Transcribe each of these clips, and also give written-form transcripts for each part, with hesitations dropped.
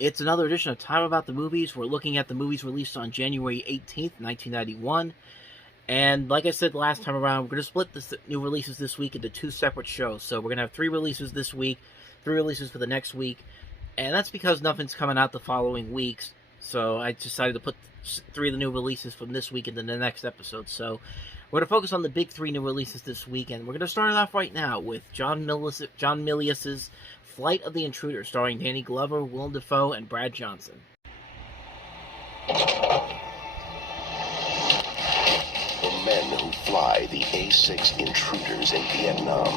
It's another edition of Time About the Movies. We're looking at the movies released on January 18th, 1991. And like I said last time around, we're going to split the new releases this week into two separate shows. So we're going to have 3 releases this week, 3 releases for the next week. And that's because nothing's coming out the following weeks. So I decided to put 3 of the new releases from this week into the next episode. So we're going to focus on the big 3 new releases this week. And we're going to start it off right now with John Milius's Flight of the Intruder, starring Danny Glover, Willem Dafoe, and Brad Johnson. The men who fly the A-6 Intruders in Vietnam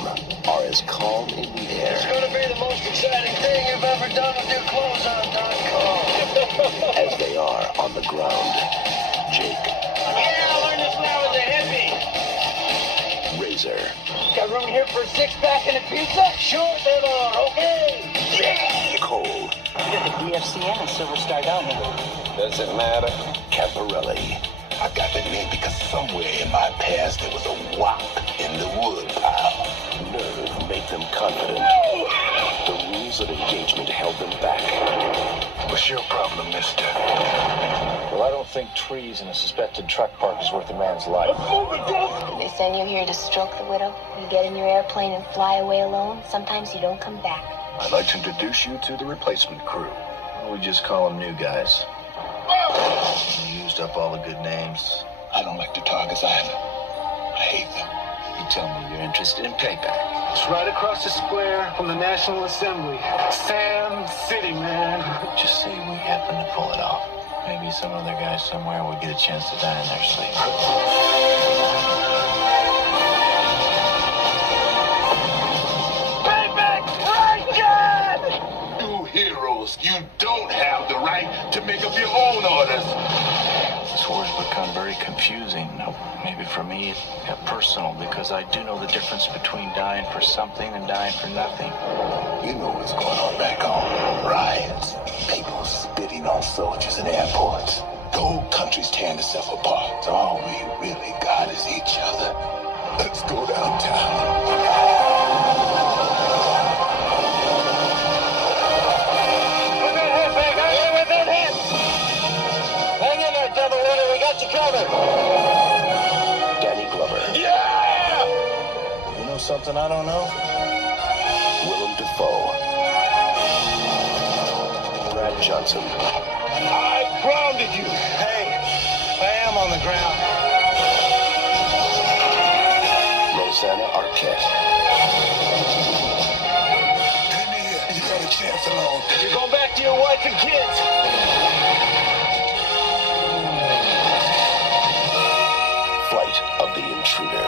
are as calm in the air. It's going to be the most exciting thing you've ever done with your clothes on, Don. As they are on the ground. Jake. Yeah, I learned this when I was a hippie. Razor. Got room here for a 6-pack and a pizza? Sure, Taylor. Okay. Yeah. Cole. You got the DFCN and Silver Star, don't you? Does it matter? Caparelli. I got the name because somewhere in my past there was a wop in the wood pile. Nerve make them confident. The rules of engagement held them back. What's your problem, mister? Well, I don't think trees in a suspected truck park is worth a man's life. They send you here to stroke the widow. You get in your airplane and fly away alone. Sometimes you don't come back. I'd like to introduce you to the replacement crew. We just call them new guys. You used up all the good names. I don't like the Tigers either. I hate them. You tell me you're interested in payback. It's right across the square from the National Assembly. Sam City, man. Just say we happen to pull it off. Maybe some other guy somewhere will get a chance to die in their sleep. Payback right, God! You heroes, you don't have the right to make up your own orders. This war's become very confusing. Maybe for me, it got personal because I do know the difference between dying for something and dying for nothing. You know what's going on back home. Riots, people spitting on soldiers in airports. The whole country's tearing itself apart. All we really got is each other. Let's go downtown. Danny Glover. Yeah! You know something I don't know? Willem Dafoe. Brad Johnson. I grounded you. Hey, I am on the ground. Rosanna Arquette. Come here. You got a chance alone. You're going back to your wife and kids. Flight of the Intruder.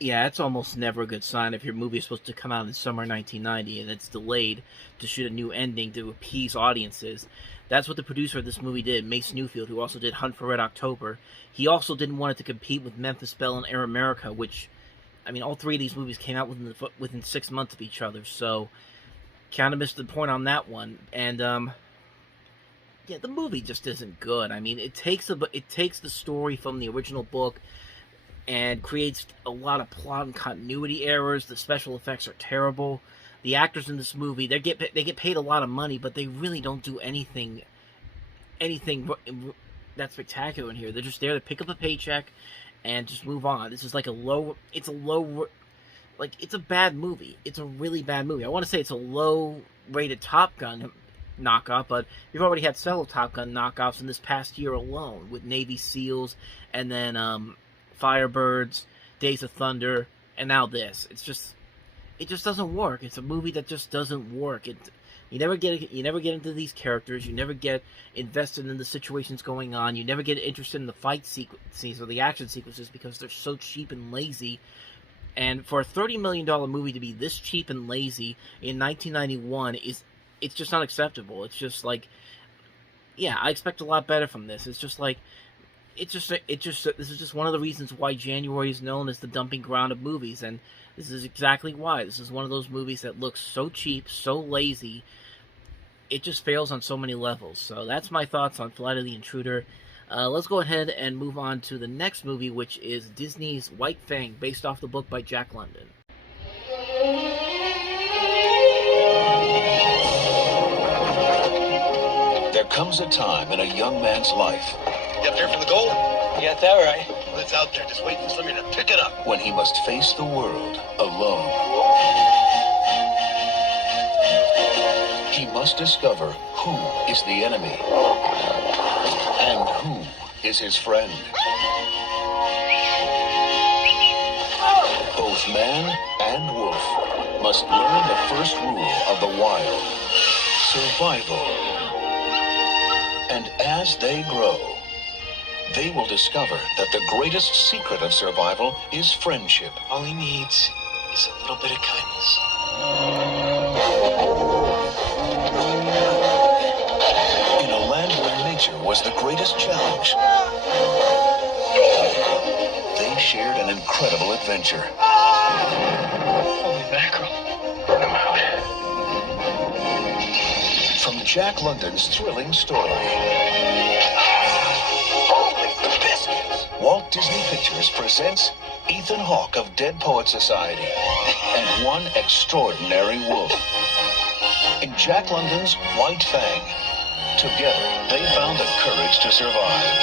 Yeah, it's almost never a good sign if your movie is supposed to come out in summer 1990 and it's delayed to shoot a new ending to appease audiences. That's what the producer of this movie did, Mace Newfield, who also did Hunt for Red October. He also didn't want it to compete with Memphis Belle and Air America, which, I mean, all 3 of these movies came out within 6 months of each other, so kind of missed the point on that one. And yeah, the movie just isn't good. I mean, it takes the story from the original book and creates a lot of plot and continuity errors. The special effects are terrible. The actors in this movie, they get paid a lot of money, but they really don't do anything that's spectacular in here. They're just there to pick up a paycheck and just move on. This is like it's a bad movie. It's a really bad movie. I want to say it's a low-rated Top Gun knockoff, but we've already had several Top Gun knockoffs in this past year alone, with Navy SEALs, and then Firebirds, Days of Thunder, and now this. It just doesn't work. It's a movie that just doesn't work. You never get into these characters. You never get invested in the situations going on. You never get interested in the fight sequences or the action sequences because they're so cheap and lazy. And for a $30 million movie to be this cheap and lazy in 1991 it's just unacceptable. It's just like, yeah, I expect a lot better from this. It's just like, this is just one of the reasons why January is known as the dumping ground of movies, and this is exactly why. This is one of those movies that looks so cheap, so lazy, it just fails on so many levels. So that's my thoughts on Flight of the Intruder. Let's go ahead and move on to the next movie, which is Disney's White Fang, based off the book by Jack London. comes a time in a young man's life You up there for the gold? You got that right. Well, it's out there. Just wait for somebody to pick it up. when he must face the world alone. He must discover who is the enemy and who is his friend. Both man and wolf must learn the first rule of the wild: survival. And as they grow, they will discover that the greatest secret of survival is friendship. All he needs is a little bit of kindness. In a land where nature was the greatest challenge, they shared an incredible adventure. Holy mackerel. Burn him out. From Jack London's thrilling story, Walt Disney Pictures presents Ethan Hawke of Dead Poets Society and One Extraordinary Wolf. In Jack London's White Fang, together they found the courage to survive.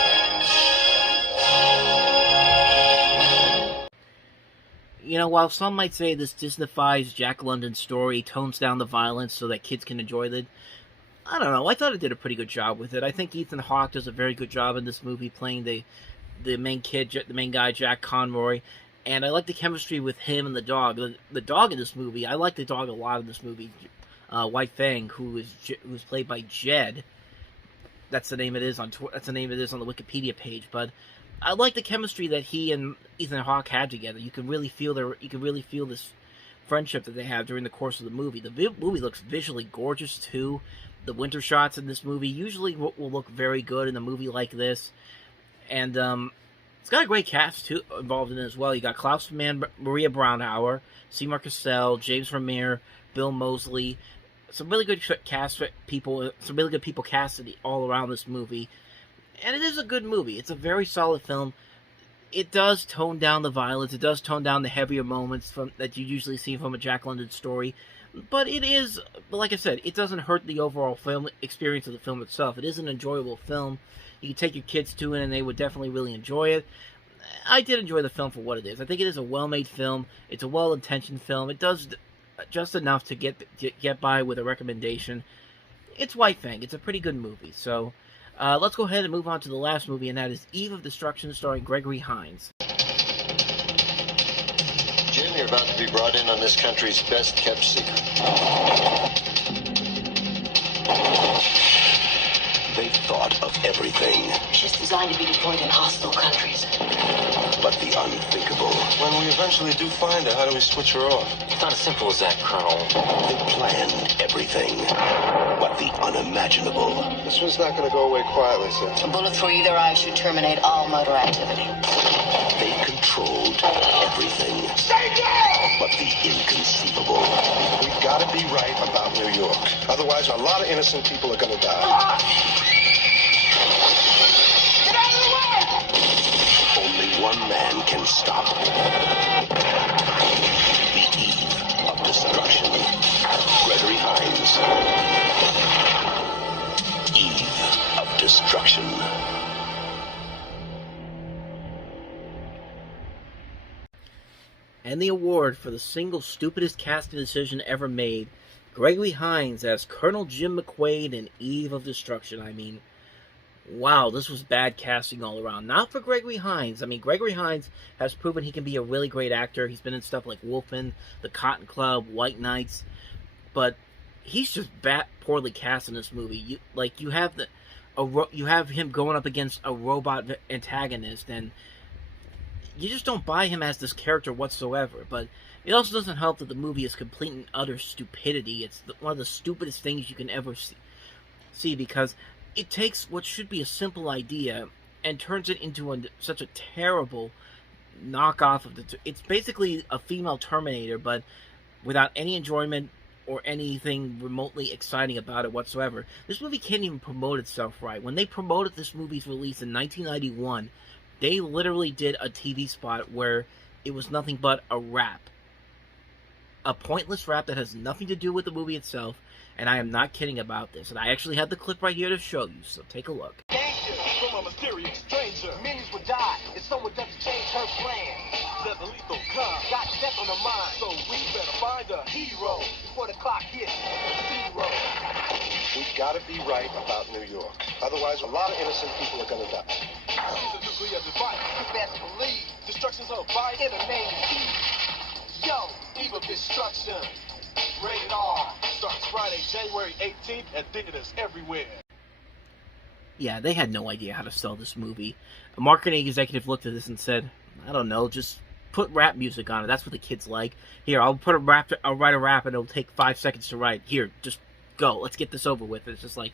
You know, while some might say this Disney-fies Jack London's story, tones down the violence so that kids can enjoy it, I don't know. I thought it did a pretty good job with it. I think Ethan Hawke does a very good job in this movie playing the main kid, the main guy, Jack Conroy. And I like the chemistry with him and the dog. The dog in this movie, I like the dog a lot in this movie. White Fang, who's played by Jed. That's the name it is on that's the name it is on the Wikipedia page. But I like the chemistry that he and Ethan Hawke had together. You can really feel this friendship that they have during the course of the movie. The movie looks visually gorgeous too. The winter shots in this movie usually will look very good in a movie like this, and it's got a great cast too involved in it as well. You got Klaus Mann, Maria Braunauer, Seymour Cassell, James Vermeer, Bill Moseley. Some really good people casted all around this movie. And it is a good movie. It's a very solid film. It does tone down the violence. It does tone down the heavier moments that you usually see from a Jack London story. But it is, like I said, it doesn't hurt the overall film experience of the film itself. It is an enjoyable film. You can take your kids to it and they would definitely really enjoy it. I did enjoy the film for what it is. I think it is a well-made film. It's a well-intentioned film. It does just enough to get by with a recommendation. It's White Fang. It's a pretty good movie. So let's go ahead and move on to the last movie, and that is Eve of Destruction, starring Gregory Hines. Jim, you're about to be brought in on this country's best-kept secret. They thought of everything, She's designed to be deployed in hostile countries. but the unthinkable. When we eventually do find her, how do we switch her off? It's not as simple as that, Colonel. They planned everything, but the unimaginable. This one's not going to go away quietly, sir. A bullet through either eye should terminate all motor activity. They controlled everything, but the inconceivable. We've got to be right about New York. Otherwise, a lot of innocent people are going to die. Only one man can stop the Eve of Destruction. Gregory Hines. Eve of Destruction. And the award for the single stupidest casting decision ever made, Gregory Hines as Colonel Jim McQuaid in Eve of Destruction. I mean, wow, this was bad casting all around. Not for Gregory Hines. I mean, Gregory Hines has proven he can be a really great actor. He's been in stuff like Wolfen, The Cotton Club, White Nights, but he's just poorly cast in this movie. You have him going up against a robot antagonist, and you just don't buy him as this character whatsoever. But it also doesn't help that the movie is complete and utter stupidity. It's one of the stupidest things you can ever see because it takes what should be a simple idea and turns it into such a terrible knockoff of it's basically a female Terminator, but without any enjoyment or anything remotely exciting about it whatsoever. This movie can't even promote itself right. When they promoted this movie's release in 1991, they literally did a TV spot where it was nothing but a rap. A pointless rap that has nothing to do with the movie itself, And I am not kidding about this. And I actually have the clip right here to show you, so take a look. Danger from a mysterious stranger. Millions will die if someone doesn't change her plan. There's a lethal come, got death on the mind, so we better find a hero before the clock hits zero. We've got to be right about New York. Otherwise, a lot of innocent people are going to die. Use a nuclear device. You best believe destruction's her bite in the name of Eve. Yo, evil destruction. Rated R. Starts Friday, January 18th at theaters everywhere. Yeah, they had no idea how to sell this movie. A marketing executive looked at this and said, I don't know, just put rap music on it. That's what the kids like. Here, I'll write a rap and it'll take 5 seconds to write. Here, just go. Let's get this over with. It's just like,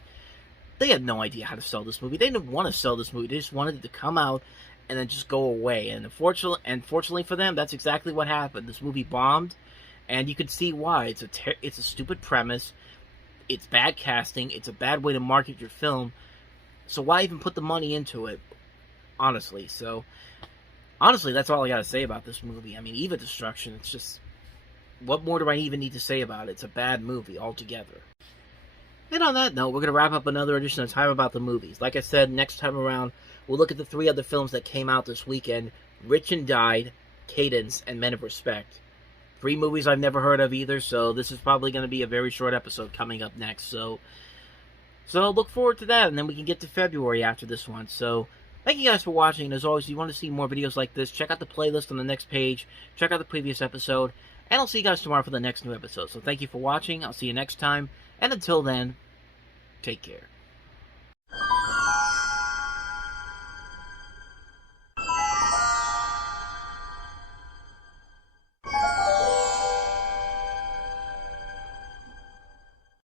they had no idea how to sell this movie. They didn't want to sell this movie. They just wanted it to come out and then just go away. And unfortunately for them, that's exactly what happened. This movie bombed, and you could see why. It's a stupid premise. It's bad casting. It's a bad way to market your film. So why even put the money into it? Honestly, that's all I gotta say about this movie. I mean, Eva Destruction, it's just, what more do I even need to say about it? It's a bad movie altogether. And on that note, we're gonna wrap up another edition of Time About the Movies. Like I said, next time around, we'll look at the 3 other films that came out this weekend: Rich and Died, Cadence, and Men of Respect. 3 movies I've never heard of either, so this is probably going to be a very short episode coming up next. So look forward to that, and then we can get to February after this one. So thank you guys for watching, and as always, if you want to see more videos like this, check out the playlist on the next page, check out the previous episode, and I'll see you guys tomorrow for the next new episode. So thank you for watching, I'll see you next time, and until then, take care.